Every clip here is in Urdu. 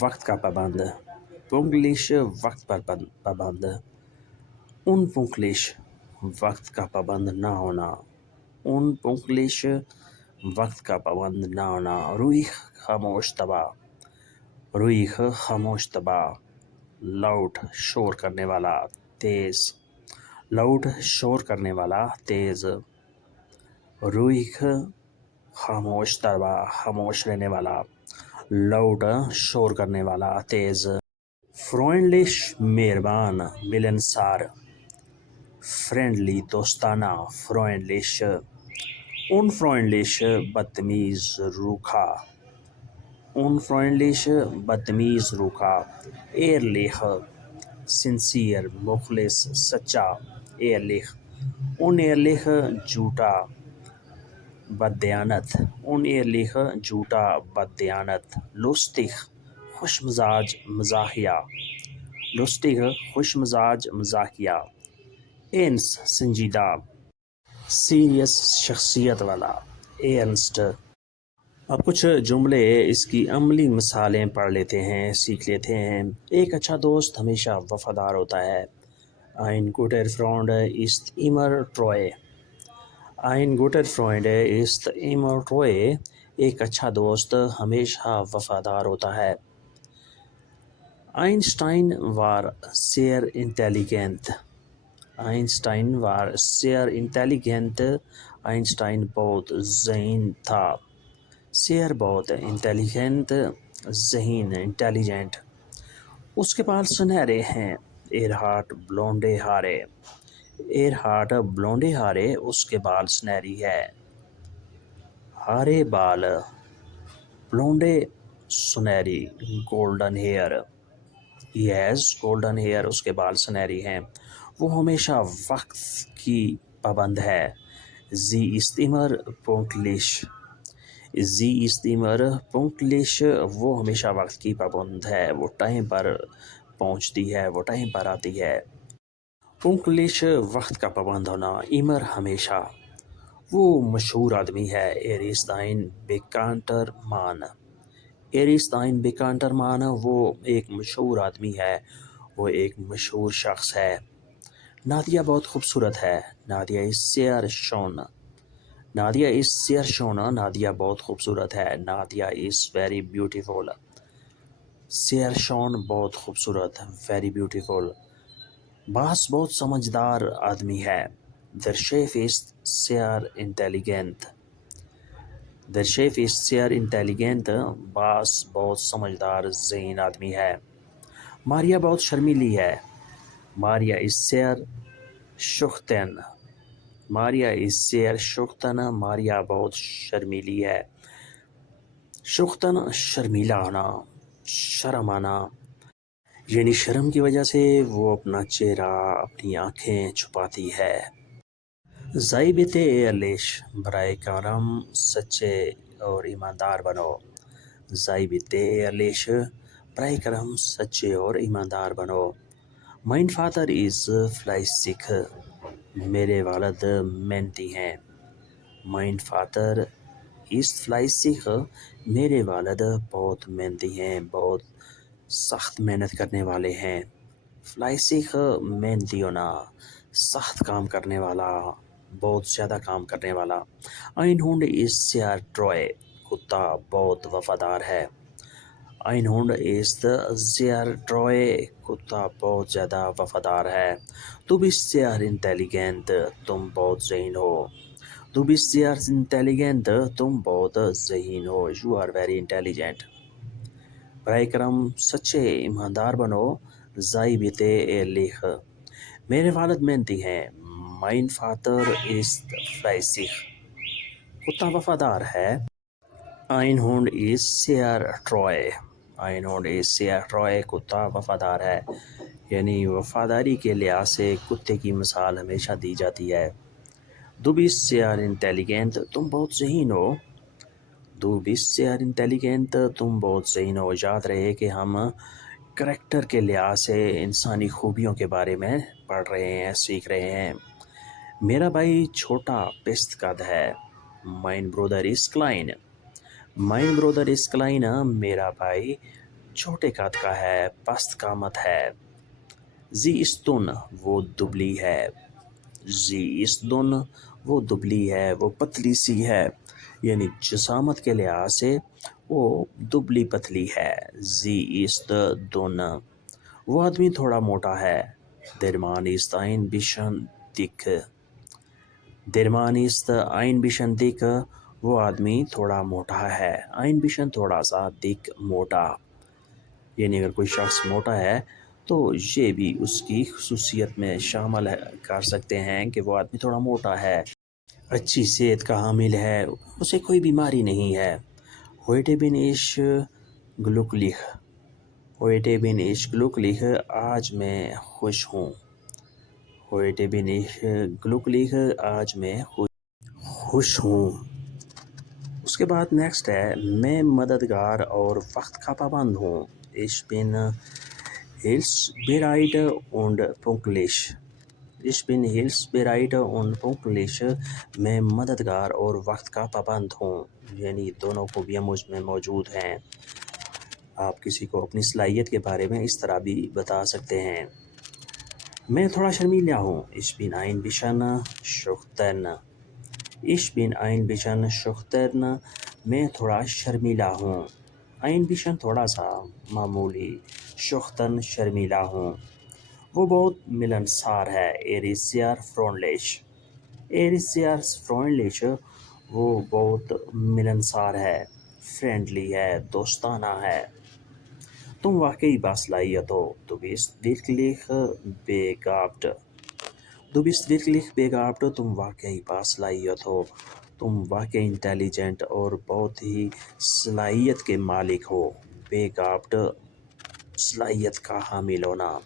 وقت کا پابند، پونگلش وقت پر پابند، ان پونگلش وقت کا پابند نہ ہونا، ان پونگلش وقت کا پابند نہ ہونا، روئی خاموش تباہ، روئی خاموش تباہ، لاؤڈ شور کرنے والا تیز، لاؤڈ شور کرنے والا تیز، روئی خاموش تباہ خاموش رہنے والا، لاؤڈ شور کرنے والا تیز، فرینڈلش مہربان ملنسار، فرینڈلی دوستانہ، فرینڈلش، ان فرینڈلش بدتمیز روکھا، ان فرینڈلش بدتمیز روکھا، ایئرلیخ سنسیئر مخلص سچا، ایئرلیخ، ان ایئرلیخ جھوٹا بددیانت، ان ایئرلیخ جھوٹا بددیانت، لوسٹک خوش مزاج مزاحیہ، لوسٹک خوش مزاج مزاحیہ، اینس سنجیدہ، سیریس شخصیت والا، اینسٹ۔ اب کچھ جملے اس کی عملی مثالیں پڑھ لیتے ہیں، سیکھ لیتے ہیں۔ ایک اچھا دوست ہمیشہ وفادار ہوتا ہے، ein guter Freund ist immer treu، ein guter Freund ist immer treu، ایک اچھا دوست ہمیشہ وفادار ہوتا ہے۔ Einstein war sehr intelligent، Einstein war sehr intelligent، Einstein بہت ذہین تھا، sehr بہت، intelligent ذہین، intelligent۔ اس کے بال سنہرے ہیں، er hat blonde Haare، er hat blonde Haare، اس کے بال سنہری ہے، ہارے بال، blonde سنہری، golden hair، he has golden hair، اس کے بال سنہری ہیں۔ وہ ہمیشہ وقت کی پابند ہے، sie ist immer pünktlich، sie ist immer pünktlich، وہ ہمیشہ وقت کی پابند ہے، وہ ٹائم پر پہنچتی ہے، وہ ٹائم پر آتی ہے۔ pünktlich وقت کا پابند ہونا، immer ہمیشہ۔ وہ مشہور آدمی ہے، er ist ein bekannter Mann، er ist ein bekannter Mann، وہ ایک مشہور آدمی ہے، وہ ایک مشہور شخص ہے۔ نادیہ بہت خوبصورت ہے، Nadia is sehr schön، Nadia is sehr schön، Nadia بہت خوبصورت ہے، Nadia is very beautiful، sehr schön بہت خوبصورت، very beautiful۔ باس بہت سمجھدار آدمی ہے، der Chef ist sehr intelligent، der Chef ist sehr intelligent، باس بہت سمجھدار ذہین آدمی ہے۔ ماریا بہت شرمیلی ہے، ماریا is sehr schüchtern، Maria is sehr schüchtern، ماریا بہت شرمیلی ہے۔ schüchtern شرمیلا ہونا، شرم آنا، یعنی شرم کی وجہ سے وہ اپنا چہرہ، اپنی آنکھیں چھپاتی ہے۔ sei bitte ehrlich، برائے کرم سچے اور ایماندار بنو، sei bitte ehrlich، برائے کرم سچے اور ایماندار بنو۔ mein Vater ist fleißig، میرے والد محنتی ہیں، mein Vater ist fleißig، میرے والد بہت محنتی ہیں، بہت سخت محنت کرنے والے ہیں۔ fleißig محنتی ہونا، سخت کام کرنے والا، بہت زیادہ کام کرنے والا۔ ein Hund ist sehr treu، کتا بہت وفادار ہے، ein Hund ist sehr treu، کتا بہت زیادہ وفادار ہے۔ du bist sehr intelligent، تم بہت ذہین ہو، du bist sehr intelligent، تم بہت ذہین ہو، you are very intelligent۔ برائے کرم سچے ایماندار بنو، sei bitte ehrlich، میرے والد محنتی ہیں، mein Vater ist fleißig، کتا وفادار ہے، ein Hund ist sehr treu، ein Hund ist sehr treu، کتا وفادار ہے، یعنی وفاداری کے لحاظ سے کتے کی مثال ہمیشہ دی جاتی ہے۔ du bist sehr intelligent، تم بہت ذہین ہو، du bist sehr intelligent، تم بہت ذہین ہو۔ یاد رہے کہ ہم کریکٹر کے لحاظ سے انسانی خوبیوں کے بارے میں پڑھ رہے ہیں، سیکھ رہے ہیں۔ میرا بھائی چھوٹا پست قد ہے، mein Bruder ist klein، Mein Bruder ist kleiner, میرا بھائی چھوٹے قد کا ہے، پست قامت ہے۔ Sie ist dünn، وہ دبلی ہے۔ Sie ist dünn، وہ دبلی ہے، وہ پتلی سی ہے، یعنی جسامت کے لحاظ سے وہ دبلی پتلی ہے۔ Sie ist dünn، وہ آدمی تھوڑا موٹا ہے۔ Der Mann ist ein bisschen dick، Der Mann ist ein bisschen dick، وہ آدمی تھوڑا موٹا ہے۔ ein bisschen تھوڑا سا، dick موٹا، یعنی اگر کوئی شخص موٹا ہے تو یہ بھی اس کی خصوصیت میں شامل کر سکتے ہیں کہ وہ آدمی تھوڑا موٹا ہے، اچھی صحت کا حامل ہے، اسے کوئی بیماری نہیں ہے۔ Heute bin ich glücklich، Heute bin ich glücklich، آج میں خوش ہوں۔ Heute bin ich glücklich، آج میں خوش ہوں۔ اس کے بعد نیکسٹ ہے، میں مددگار اور وقت کا پابند ہوں۔ Ich bin hilfsbereit und pünktlich، Ich bin hilfsbereit und pünktlich، میں مددگار اور وقت کا پابند ہوں، یعنی دونوں خوبیاں مجھ میں موجود ہیں۔ آپ کسی کو اپنی صلاحیت کے بارے میں اس طرح بھی بتا سکتے ہیں۔ میں تھوڑا شرمیلا ہوں۔ Ich bin ein bisschen schüchtern، Ich bin ein bisschen schüchtern، میں تھوڑا شرمیلا ہوں۔ ein bisschen تھوڑا سا، معمولی، schüchtern شرمیلا ہوں۔ وہ بہت ملنسار ہے۔ Er ist sehr freundlich، Er ist sehr freundlich، وہ بہت ملنسار ہے، فرینڈلی ہے، دوستانہ ہے۔ تم واقعی باصلاحیت ہو۔ Du bist wirklich begabt، Du bist wirklich begabt، تم واقعی باصلاحیت ہو، تم واقعی انٹیلیجنٹ اور بہت ہی صلاحیت کے مالک ہو۔ begabt صلاحیت کا حامل ہونا،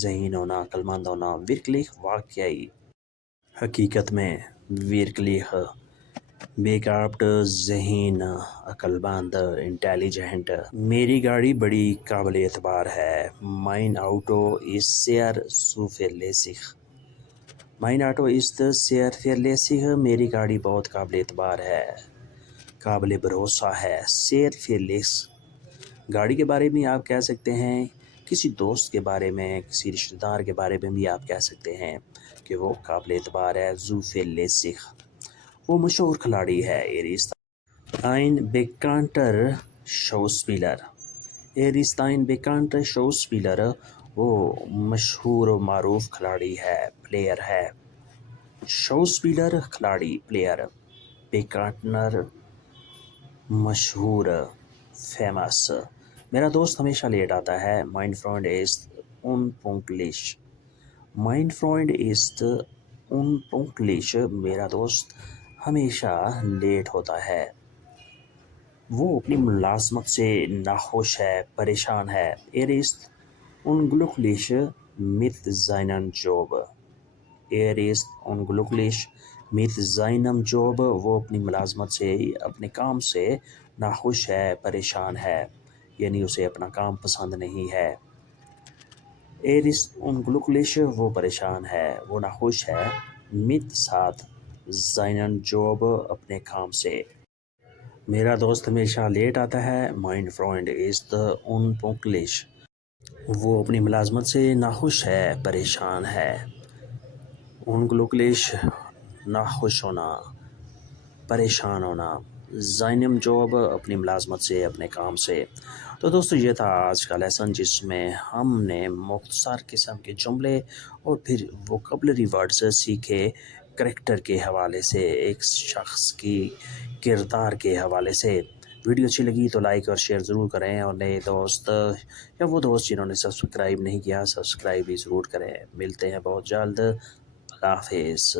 ذہین ہونا، عقلمند ہونا۔ wirklich واقعی، حقیقت میں۔ wirklich begabt ذہین، عقلمند، انٹیلیجنٹ۔ میری گاڑی بڑی قابل اعتبار ہے۔ Mein Auto ist sehr zuverlässig، Mein Auto ist sehr zuverlässig، میری گاڑی بہت قابل اعتبار ہے، قابل بھروسہ ہے۔ sehr zuverlässig گاڑی کے بارے میں آپ کہہ سکتے ہیں، کسی دوست کے بارے میں، کسی رشتہ دار کے بارے میں بھی آپ کہہ سکتے ہیں کہ وہ قابل اعتبار ہے۔ zuverlässig وہ مشہور کھلاڑی ہے۔ Er ist ein bekannter Schauspieler، Er ist ein bekannter Schauspieler، وہ مشہور و معروف کھلاڑی ہے، پلیئر ہے۔ Schauspieler کھلاڑی، پلیئر۔ bekannter مشہور، فیمس۔ میرا دوست ہمیشہ لیٹ آتا ہے۔ Mein Freund ist unpünktlich، Mein Freund ist unpünktlich، میرا دوست ہمیشہ لیٹ ہوتا ہے۔ وہ اپنی ملازمت سے ناخوش ہے، پریشان ہے۔ Er ist unglücklich mit seinem Job، Er ist unglücklich mit seinem Job، وہ اپنی ملازمت سے، اپنے کام سے ناخوش ہے، پریشان ہے، یعنی اسے اپنا کام پسند نہیں ہے۔ Er ist unglücklich وہ پریشان ہے، وہ ناخوش ہے، mit ساتھ، seinen Job اپنے کام سے۔ میرا دوست ہمیشہ لیٹ آتا ہے۔ Mein Freund ist unpünktlich، وہ اپنی ملازمت سے ناخوش ہے، پریشان ہے۔ unglücklich ناخوش ہونا، پریشان ہونا۔ seinem Job اپنی ملازمت سے، اپنے کام سے۔ تو دوستو یہ تھا آج کا لیسن، جس میں ہم نے مختصر قسم کے جملے اور پھر ووکیبلری ورڈز سیکھے، کریکٹر کے حوالے سے، ایک شخص کی کردار کے حوالے سے۔ ویڈیو اچھی لگی تو لائک اور شیئر ضرور کریں، اور نئے دوست یا وہ دوست جنہوں نے سبسکرائب نہیں کیا، سبسکرائب بھی ضرور کریں۔ ملتے ہیں بہت جلد، اللہ حافظ۔